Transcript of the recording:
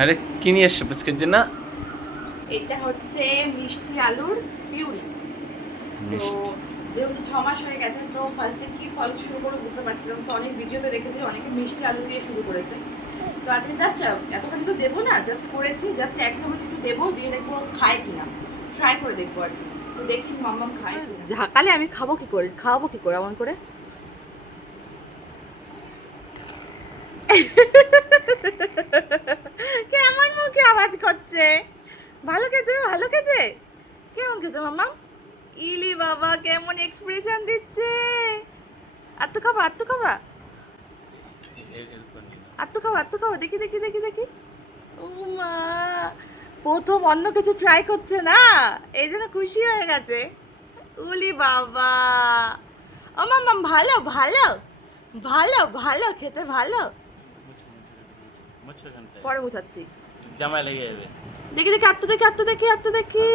আরে কি নিয়ে এসছো পুচকের জন্য? এটা হচ্ছে মিষ্টি আলুর পিউরি। তো মিষ্টি যেহেতু 6 মাস হয়ে গেছে, তো ফার্স্টে কি ফল শুরু করে বুঝতে পারছিলাম। তো অনেক ভিডিওতে দেখেছি অনেকে মিষ্টি আলু দিয়ে শুরু করেছে। তো আজকে জাস্ট এতখানি তো দেবো না, জাস্ট করেছি, জাস্ট 1 চামচ একটু দেবো, দিয়ে দেখবো খায় কিনা, ট্রাই করে দেখবো আর কি। তো দেখি মাম্মাম খায় কিনা। ঝাঁকালে আমি খাবো কি করে, খাওয়াবো কি করে এমন করে? কেমন মুখে আওয়াজ করছে? ভালো খেতে, ভালো খেতে। কেমন খেতে মাম্মা? ইলি বাবা কেমন এক্সপ্রেশন দিচ্ছে। আর তো খাবা, আর তো খাবা, আর তো খাবা, আর তো খাবা। দেখি দেখি দেখি দেখি। ও মা, প্রথম অন্য কিছু ট্রাই করছে না, এই জন্য খুশি হয়ে গেছে। উলি বাবা, ও মাম্মা ভালো ভালো ভালো ভালো খেতে ভালো। পরে মুছাচ্ছি। জামাই লেগে যাবে। দেখি দেখি, আত্ম দেখি, আত্ম দেখি, আত্ম দেখি।